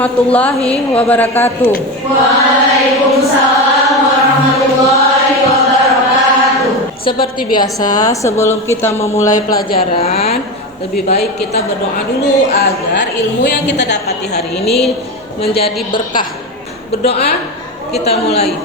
warahmatullahi wabarakatuh. Waalaikumsalam warahmatullahi wabarakatuh. Seperti biasa, sebelum kita memulai pelajaran, lebih baik kita berdoa dulu agar ilmu yang kita dapati hari ini menjadi berkah. Berdoa, kita mulai.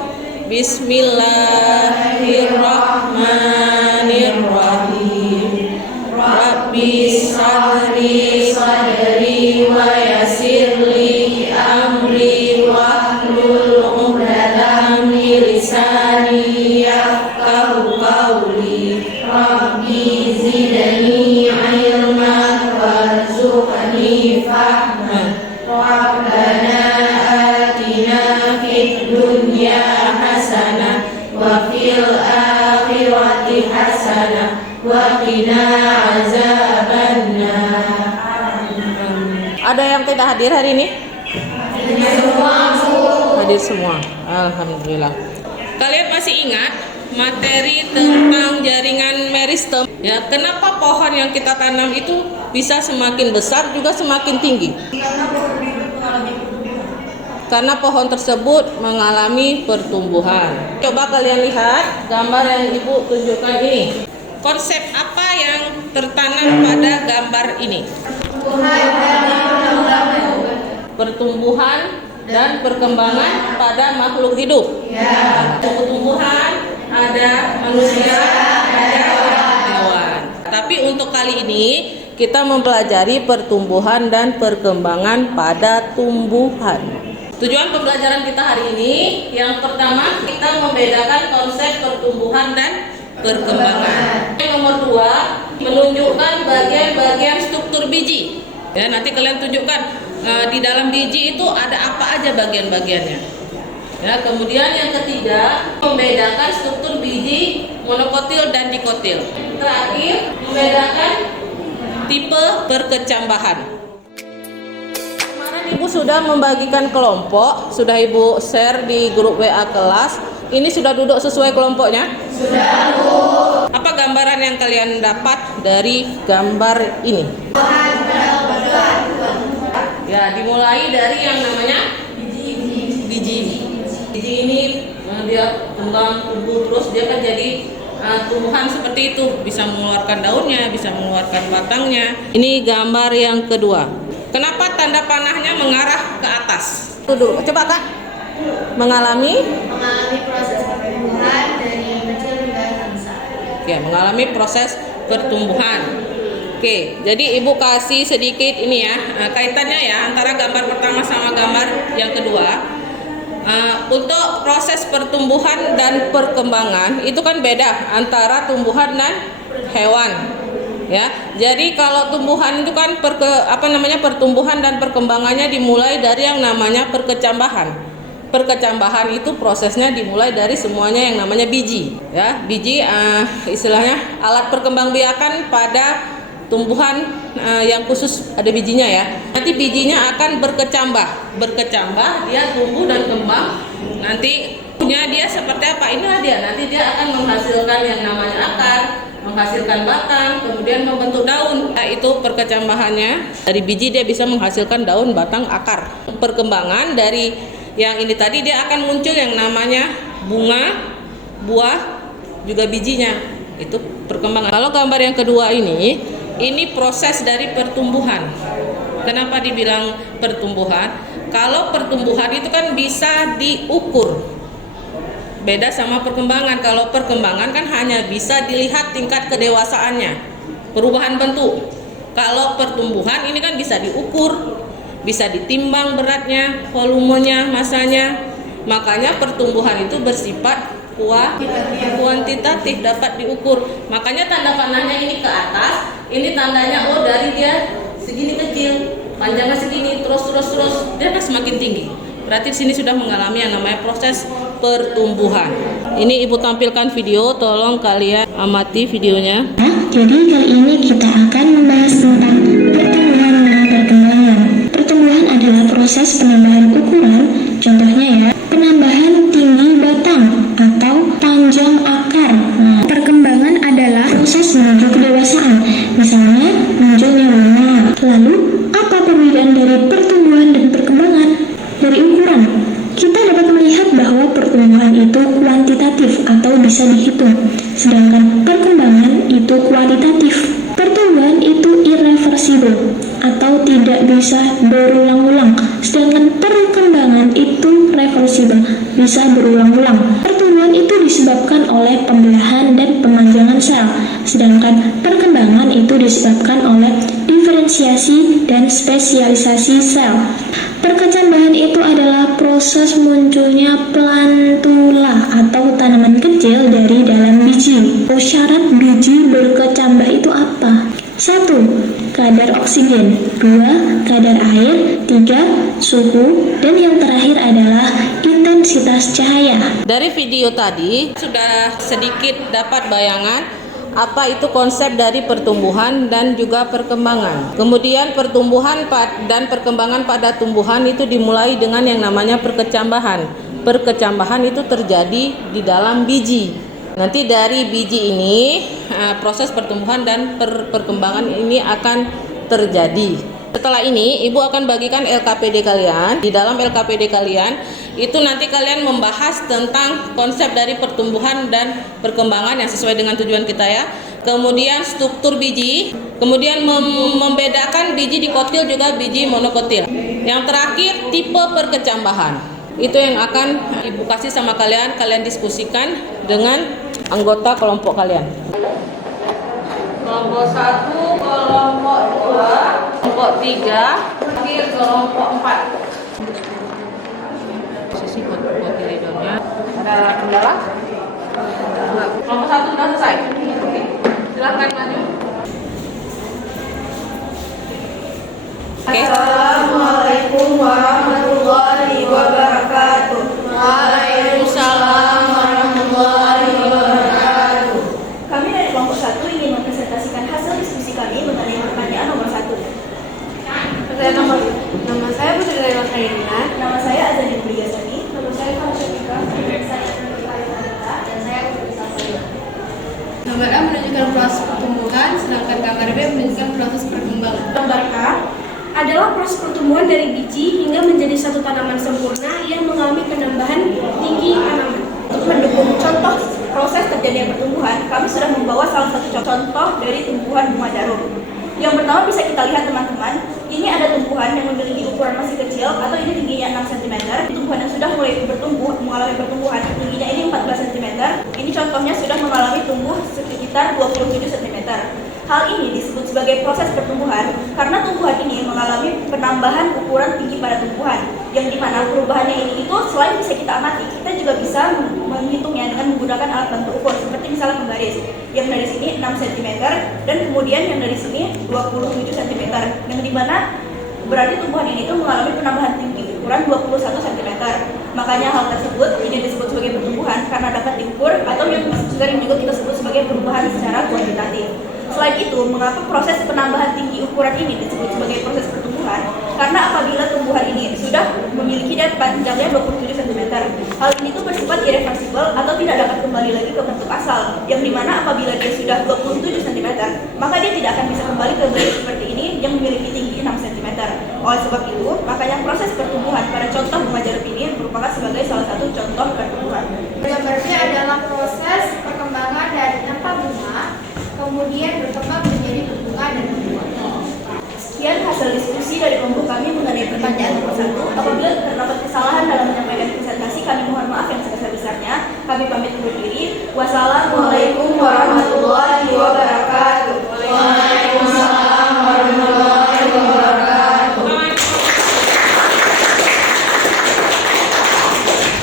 Bismillahirrahmanirrahim. Rabbi shrahli sadri wa yassirli amri wahlul 'uqdatam min lisani yafqahu qawli. Rabbi zidni ilman warzuqni fahman. Rabbana atina fid dunya hasanah wa fil akhirati hasanah wa qina azabannar. Ada yang tidak hadir hari ini? Hadir semua. Alhamdulillah. Kalian masih ingat materi tentang jaringan meristem? Ya, kenapa pohon yang kita tanam itu bisa semakin besar juga semakin tinggi? Karena pohon tersebut mengalami pertumbuhan. Coba kalian lihat gambar yang Ibu tunjukkan ini. Konsep apa yang tertanam pada gambar ini? Pertumbuhan dan perkembangan pada makhluk hidup. Ya. Pertumbuhan ada manusia, ada hewan. Tapi untuk kali ini kita mempelajari pertumbuhan dan perkembangan pada tumbuhan. Tujuan pembelajaran kita hari ini, yang pertama kita membedakan konsep pertumbuhan dan perkembangan. Yang nomor 2, menunjukkan bagian-bagian struktur biji. Ya, nanti kalian tunjukkan di dalam biji itu ada apa aja bagian-bagiannya. Ya, kemudian yang ketiga, membedakan struktur biji monokotil dan dikotil. Terakhir, membedakan tipe perkecambahan. Ibu sudah membagikan kelompok, sudah Ibu share di grup WA kelas. Ini sudah duduk sesuai kelompoknya? Sudah, Bu. Apa gambaran yang kalian dapat dari gambar ini? Ya, dimulai dari yang namanya biji. Biji ini dia kembang, tumbuh, terus dia kan jadi tumbuhan seperti itu, bisa mengeluarkan daunnya, bisa mengeluarkan batangnya. Ini gambar yang kedua. Kenapa tanda panahnya mengarah ke atas? Dulu, coba Kak. Mengalami proses pertumbuhan dari yang kecil hingga yang besar. Ya, mengalami proses pertumbuhan. Oke, jadi Ibu kasih sedikit ini ya, kaitannya ya antara gambar pertama sama gambar yang kedua. Untuk proses pertumbuhan dan perkembangan itu kan beda antara tumbuhan dan hewan. Ya, jadi kalau tumbuhan itu kan pertumbuhan dan perkembangannya dimulai dari yang namanya perkecambahan. Perkecambahan itu prosesnya dimulai dari semuanya yang namanya biji. Ya, biji istilahnya alat perkembangbiakan pada tumbuhan yang khusus ada bijinya ya. Nanti bijinya akan berkecambah, dia tumbuh dan kembang. Nanti punya dia seperti apa? Inilah dia. Nanti dia akan menghasilkan yang namanya akar, menghasilkan batang, kemudian membentuk daun. Nah, itu perkecambahannya. Dari biji dia bisa menghasilkan daun, batang, akar. Perkembangan dari yang ini tadi dia akan muncul yang namanya bunga, buah, juga bijinya. Itu perkembangan. Kalau gambar yang kedua ini proses dari pertumbuhan. Kenapa dibilang pertumbuhan? Kalau pertumbuhan itu kan bisa diukur. Beda sama perkembangan. Kalau perkembangan kan hanya bisa dilihat tingkat kedewasaannya, perubahan bentuk. Kalau pertumbuhan ini kan bisa diukur, bisa ditimbang beratnya, volumenya, masanya. Makanya pertumbuhan itu bersifat kuantitatif, dapat diukur. Makanya tanda panahnya ini ke atas, ini tandanya dari dia segini kecil, panjangnya segini, terus dia kan semakin tinggi. Berarti di sini sudah mengalami yang namanya proses pertumbuhan. Ini Ibu tampilkan video, tolong kalian amati videonya. Jadi kali ini kita akan membahas tentang pertumbuhan dan perkembangan. Pertumbuhan adalah proses penambahan ukuran, contohnya ya, penambahan tinggi batang atau panjang akar. Perkembangan adalah proses menuju kedewasaan, misalnya munculnya bunga. Lalu, apa perbedaan dari pertumbuhan dan perkembangan? bahwa pertumbuhan itu kuantitatif atau bisa dihitung, sedangkan perkembangan itu kualitatif. Pertumbuhan itu irreversibel atau tidak bisa berulang-ulang, sedangkan perkembangan itu reversibel, bisa berulang-ulang. Pertumbuhan itu disebabkan oleh pembelahan dan pemanjangan sel, sedangkan perkembangan itu disebabkan oleh diferensiasi dan spesialisasi sel. Perkecambahan itu adalah proses munculnya plantula atau tanaman kecil dari dalam biji. Syarat biji berkecambah itu apa? 1. Kadar oksigen. 2. Kadar air. 3. Suhu. Dan yang terakhir adalah intensitas cahaya. Dari video tadi sudah sedikit dapat bayangan apa itu konsep dari pertumbuhan dan juga perkembangan. Kemudian pertumbuhan dan perkembangan pada tumbuhan itu dimulai dengan yang namanya perkecambahan. Perkecambahan itu terjadi di dalam biji. Nanti dari biji ini proses pertumbuhan dan perkembangan ini akan terjadi. Setelah ini Ibu akan bagikan LKPD kalian. Di dalam LKPD kalian itu nanti kalian membahas tentang konsep dari pertumbuhan dan perkembangan yang sesuai dengan tujuan kita ya. Kemudian struktur biji, kemudian membedakan biji dikotil juga biji monokotil. Yang terakhir tipe perkecambahan. Itu yang akan Ibu kasih sama kalian diskusikan dengan anggota kelompok kalian. Kelompok 1, kelompok 2, kelompok 3, akhir kelompok 4. Posisi kotilidonnya ada kendala? Kelompok 1 sudah selesai. Oke. Silakan maju. Oke. Assalamualaikum warahmatullahi wabarakatuh. Waalaikumsalam warahmatullahi wabarakatuh. Kami dari kelompok 1 ingin mempresentasikan hasil diskusi kami mengenai pertanyaan nomor 1. Nama saya Putri Laila Khairina. Nama saya Azani Buliasani. Nama saya Fatima. Dan saya Putri Sasila. Gambar A menunjukkan proses pertumbuhan, sedangkan gambar B menunjukkan proses perkembangan. Gambar A adalah proses pertumbuhan dari biji hingga menjadi satu tanaman sempurna yang mengalami penambahan tinggi tanaman. Untuk mendukung contoh proses terjadinya pertumbuhan, kami sudah membawa salah satu contoh dari tumbuhan bunga jarum. Yang pertama bisa kita lihat teman-teman, ini ada tumbuhan yang memiliki ukuran masih kecil atau ini tingginya 6 cm. Tumbuhan yang sudah mulai bertumbuh, mengalami pertumbuhan, tingginya ini 14 cm. Ini contohnya sudah mengalami tumbuh sekitar 27 cm. Hal ini disebut sebagai proses pertumbuhan karena tumbuhan ini mengalami penambahan ukuran tinggi pada tumbuhan, yang dimana perubahannya ini itu selain bisa kita amati, kita juga bisa menghitungnya dengan menggunakan alat bantu ukur seperti misalnya penggaris yang dari sini 6 cm dan kemudian yang dari sini 27 cm, yang dimana berarti tumbuhan ini itu mengalami penambahan tinggi ukuran 21 cm. Makanya hal tersebut ini disebut sebagai pertumbuhan karena dapat diukur atau yang sering juga kita sebut sebagai perubahan secara kuantitatif. Selain itu, mengapa proses penambahan tinggi ukuran ini disebut sebagai proses pertumbuhan? Karena apabila tumbuhan ini sudah memiliki panjangnya 27 cm, hal ini tuh bersifat irreversibel atau tidak dapat kembali lagi ke bentuk asal. Yang dimana apabila dia sudah 27 cm, maka dia tidak akan bisa kembali ke bentuk seperti ini yang memiliki tinggi 6 cm. Oleh sebab itu, makanya proses pertumbuhan pada contoh bunga jarum ini merupakan sebagai salah satu contoh pertumbuhan. Gambar B adalah proses perkembangan dari tanpa bunga, kemudian berkembang menjadi berbunga dan berbuah. Sekian hasil diskusi dari kelompok kami mengenai pertanyaan nomor 1. Apabila terdapat kesalahan dalam menyampaikan presentasi, kami mohon maaf yang sebesar-besarnya. Kami pamit undur diri. Wassalamualaikum warahmatullahi wabarakatuh. Waalaikumsalam warahmatullahi wabarakatuh.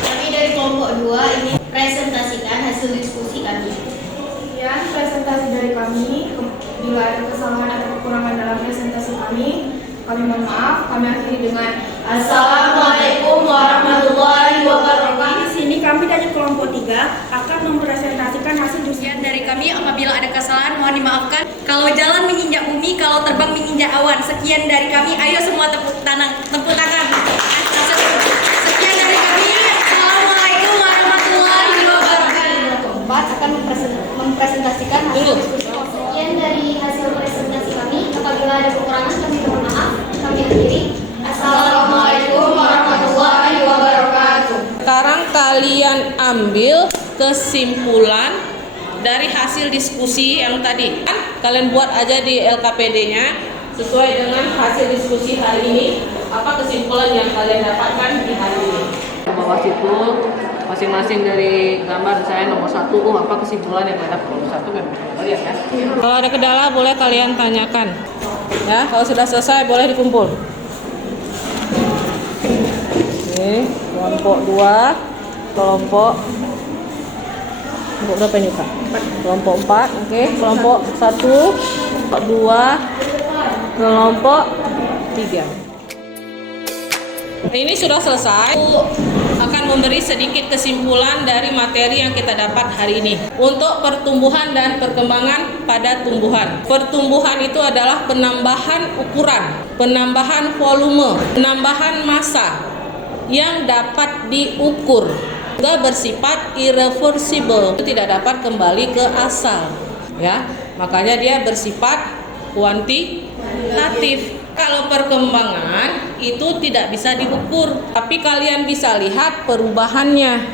Kami dari kelompok 2 ini presentasikan hasil diskusi kami. Sekian presentasi dari kami. Bila ada kesalahan atau kekurangan dalam presentasi kami mohon maaf. Kami akhiri dengan Assalamualaikum warahmatullahi wabarakatuh. Di sini kami dari kelompok 3 akan mempresentasikan hasil diskusi Dari kami, apabila ada kesalahan mohon dimaafkan. Kalau jalan menginjak bumi, kalau terbang menginjak awan. Sekian dari kami. Ayo semua tepuk tangan. Sekian dari kami. Assalamualaikum warahmatullahi wabarakatuh. Keempat akan mempresentasikan hasil diskusi. Sekian dari hasil presentasi kami. Apabila ada kekurangan kami mohon maaf. Kami akhiri. Assalamualaikum warahmatullahi wabarakatuh. Sekarang sekarang kalian ambil kesimpulan dari hasil diskusi yang tadi. Kalian buat aja di LKPD-nya sesuai dengan hasil diskusi hari ini. Apa kesimpulan yang kalian dapatkan di hari ini? Bawah situ masing-masing dari gambar saya nomor 1. Apa kesimpulan yang kalian dapat? Nomor 1 kan? Lihat ya. Kalau ada kendala boleh kalian tanyakan. Ya, kalau sudah selesai boleh dikumpul. Oke, kelompok 2, kelompok berapa ini Kak? Kelompok 4, oke. Kelompok 1, kelompok 2, kelompok 3. Ini sudah selesai. Aku akan memberi sedikit kesimpulan dari materi yang kita dapat hari ini. Untuk pertumbuhan dan perkembangan pada tumbuhan. Pertumbuhan itu adalah penambahan ukuran, penambahan volume, penambahan massa yang dapat diukur. Juga bersifat irreversible, tidak dapat kembali ke asal. Ya, makanya dia bersifat kuantitatif. Kalau perkembangan itu tidak bisa diukur, tapi kalian bisa lihat perubahannya.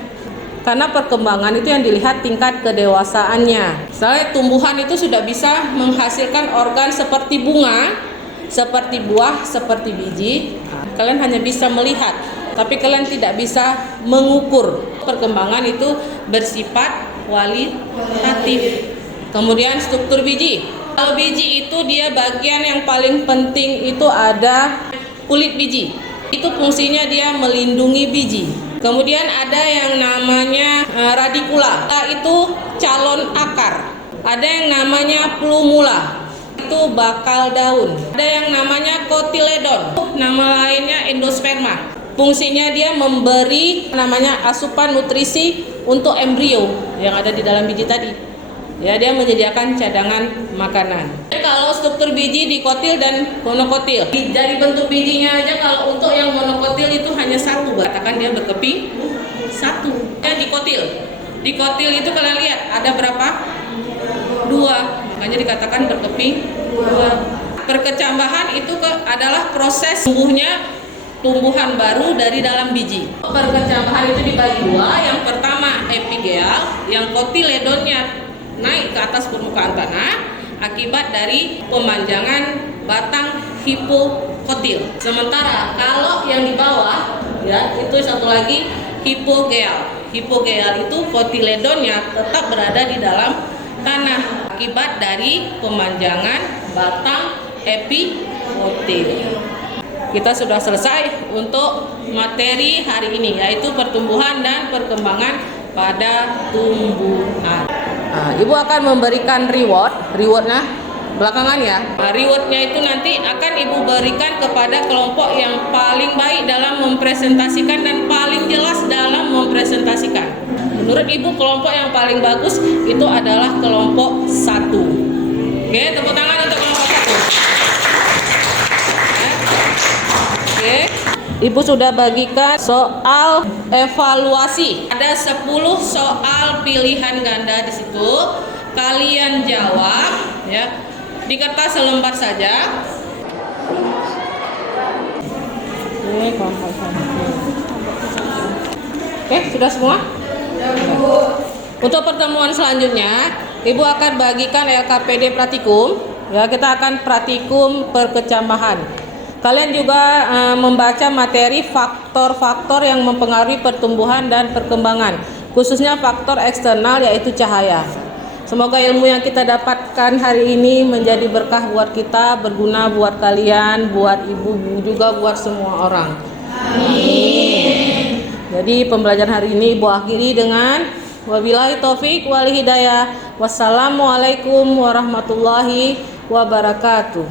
Karena perkembangan itu yang dilihat tingkat kedewasaannya. Misalnya tumbuhan itu sudah bisa menghasilkan organ seperti bunga, seperti buah, seperti biji. Kalian hanya bisa melihat, tapi kalian tidak bisa mengukur. Perkembangan itu bersifat kualitatif. Kemudian struktur biji. Kalau biji itu dia bagian yang paling penting itu ada kulit biji. Itu fungsinya dia melindungi biji. Kemudian ada yang namanya radikula. Itu calon akar. Ada yang namanya plumula. Itu bakal daun. Ada yang namanya kotiledon. Nama lainnya endosperma. Fungsinya dia memberi namanya asupan nutrisi untuk embrio yang ada di dalam biji tadi. Ya, dia menyediakan cadangan makanan. Kalau struktur biji dikotil dan monokotil. Dari bentuk bijinya aja kalau untuk yang monokotil itu hanya 1, katakan dia berkeping 1. Ya, dikotil. Dikotil itu kalian lihat ada berapa? 2. Makanya dikatakan berkeping 2. Perkecambahan itu adalah proses tumbuhnya tumbuhan baru dari dalam biji. Perkecambahan itu dibagi 2. Yang pertama epigeal, yang kotiledonnya naik ke atas permukaan tanah akibat dari pemanjangan batang hipokotil. Sementara kalau yang di bawah ya itu satu lagi hipogeal. Hipogeal itu kotiledonnya tetap berada di dalam tanah akibat dari pemanjangan batang epikotil. Kita sudah selesai untuk materi hari ini, yaitu pertumbuhan dan perkembangan pada tumbuhan. Nah, Ibu akan memberikan rewardnya belakangan ya. Nah, rewardnya itu nanti akan Ibu berikan kepada kelompok yang paling baik dalam mempresentasikan dan paling jelas dalam mempresentasikan. Menurut Ibu kelompok yang paling bagus itu adalah kelompok 1. Oke, tepuk tangan untuk kelompok 1. Oke. Ibu sudah bagikan soal evaluasi. Ada 10 soal pilihan ganda di situ. Kalian jawab ya. Di kertas selembar saja. Oke, sudah semua? Untuk pertemuan selanjutnya, Ibu akan bagikan LKPD praktikum. Ya, kita akan praktikum perkecambahan. Kalian juga membaca materi faktor-faktor yang mempengaruhi pertumbuhan dan perkembangan, khususnya faktor eksternal yaitu cahaya. Semoga ilmu yang kita dapatkan hari ini menjadi berkah buat kita, berguna buat kalian, buat ibu juga buat semua orang. Amin. Jadi pembelajaran hari ini Ibu akhiri dengan wabillahi taufik wal hidayah. Wassalamualaikum warahmatullahi wabarakatuh.